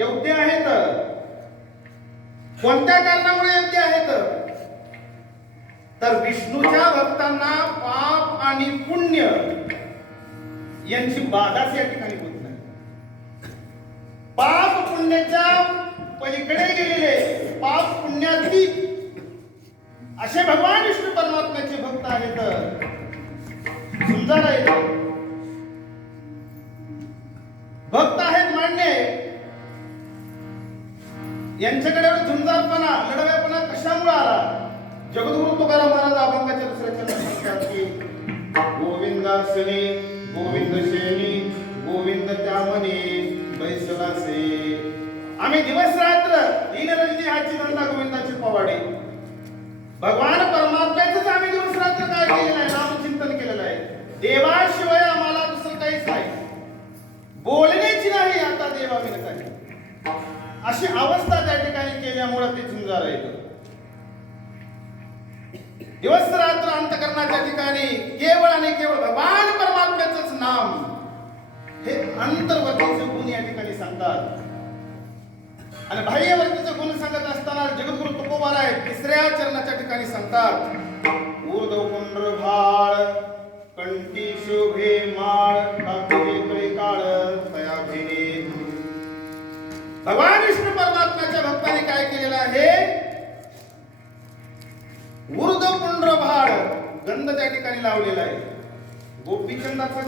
योग्य आहेत. कोणत्या कारणामुळे योग्य आहेत? तर विष्णूच्या भक्तांना पाप आणि पुण्य यांची बाधाच या ठिकाणी होत नाही. पाप पुण्याच्या पलीकडे गेलेले, पाप पुण्यातीत असे भगवान विष्णू परमात्म्याचे भक्त आहेत. सुंदर आहेत, भक्त आहेत मान्य. यांच्याकडे झुंजारपणा, लढव्यापणा कशामुळे आला? जगद्गुरु तुकाराम महाराज अभंगाच्या दुसऱ्या चरणात सांगतात की गोविंदासने गोविंद शेनी गोविंद त्यामने बैसलासे. आम्ही दिवस रात्र दिन रजनी हाची धंदा गोविंदाची पवाडे. भगवान परमात्म्याच आम्ही दिवस रात्र काय केलेलं आहे? नामचिंतन केलेलं आहे. देवाशिवाय आम्हाला दुसरं काहीच नाही, बोलण्याची नाही आता देवाविन काही, अशी अवस्था त्या ठिकाणी केल्यामुळे ते झुंजार आहेत. दिवस रात्र अंतकरणाच्या ठिकाणी केवळ आणि केवळ भगवान परमात्म्याचंच नाम, हे अंतर्वर्तीचे गुण या ठिकाणी सांगतात. आणि बाह्यवर्तीचे गुण सांगत असताना जगद्गुरु तुकोबाराय तिसऱ्या चरणाच्या ठिकाणी सांगतात ऊर्ध्व पुंड्र भाळ कंठी शोभे माळ काकुजे कळे काळ तया भेने. भगवान विष्णू परमात्म्याच्या भक्तांनी काय केलेलं आहे? ऊर्ध्व पुंड्र भाळ गंध त्या ठिकाणी लावलेला आहे. गोपीचंदाचा